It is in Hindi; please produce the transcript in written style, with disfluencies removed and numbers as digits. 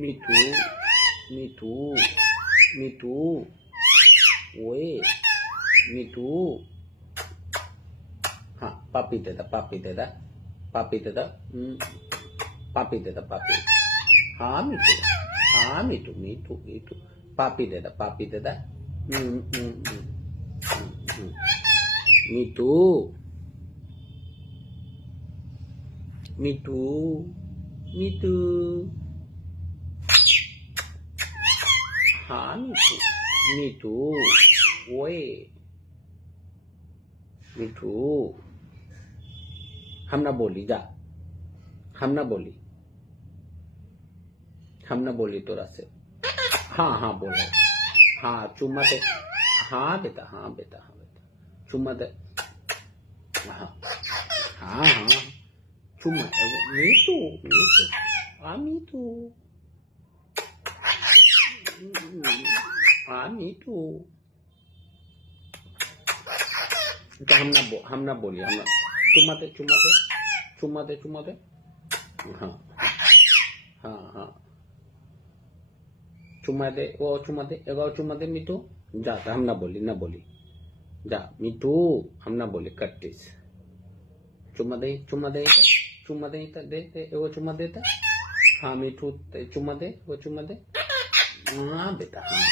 मिठू मिठू मिठू ओए मिठू हाँ पापी दे दा पापी दे दा पापी दे दा पापी दे दा पापी हाँ मिठू मिठू मिठू पापी दे दा मिठू मिठू मिठू हाँ मिठू मिठू ओए मिठू हम ना बोली जा हम ना बोली तोरा से हाँ हाँ बोलो हाँ चुम्मा दे हाँ बेटा चुम्मा दे हाँ हाँ हाँ चुम्मा मिठू मिठू मिठू हम ना बोली चुम्मा दे हाँ हाँ हाँ चुम्मा दे चुम्मा दे मिठू जा हम ना बोली जा मिठू हम ना बोली कट्टिस चुम्मा दे दे वो चुम्मा देता हाँ मिठू चुम्मा दे हाँ बेटा हाँ